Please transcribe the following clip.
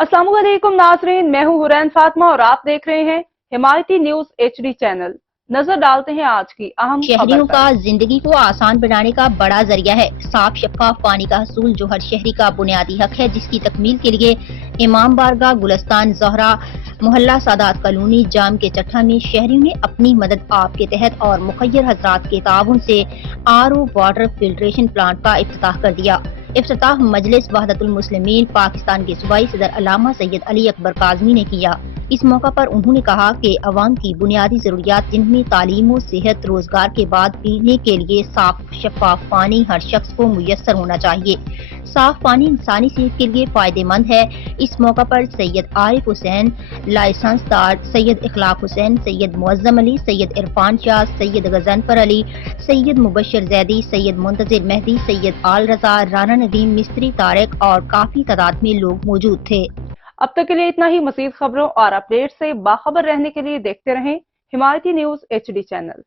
अस्सलाम वालेकुम नाज़रीन, मैं हूं हुरैन फातिमा और आप देख रहे हैं हिमायती न्यूज HD चैनल। नजर डालते हैं आज की अहम खबर शहरियों का पर। जिंदगी को आसान बनाने का बड़ा जरिया है। साफ शफाफ पानी का हसूल जो हर शहरी का बुनियादी हक है, जिसकी तकमील के लिए इमाम बारगाह, गुलस्तान ज़ोहरा, मोहल्ला सादात कॉलोनी, जाम के चट्टा में शहरियों ने अपनी मदद आप के तहत और मुखय्यर हजरात के ताउन से RO वाटर फिल्ट्रेशन प्लांट का इफ्तिताह कर दिया। इफ्तिताह मजलिस वहदतुल मुस्लिमीन पाकिस्तान के सूबाई सदर अल्लामा सैयद अली अकबर काज़मी ने किया। इस मौका पर उन्होंने कहा कि अवाम की बुनियादी जरूरियात जिनमें तालीम और सेहत, रोजगार के बाद पीने के लिए साफ शफाफ पानी हर शख्स को मुयस्सर होना चाहिए। साफ पानी इंसानी सेहत के लिए फायदेमंद है। इस मौका पर सैयद आरिफ हुसैन, लाइसेंसदार सैयद इखलाक हुसैन, सैयद मुअज्जम अली, सैयद इरफान शाह, सैयद गजनफर अली, सैयद मुबशर जैदी, सैयद मुंतजिर मेहदी, सैयद आल रजा, राना नदीम, मिस्त्री तारिक और काफी तादाद में लोग मौजूद थे। अब तक के लिए इतना ही। मज़ीद खबरों और अपडेट से बाखबर रहने के लिए देखते रहें हिमायती न्यूज HD चैनल।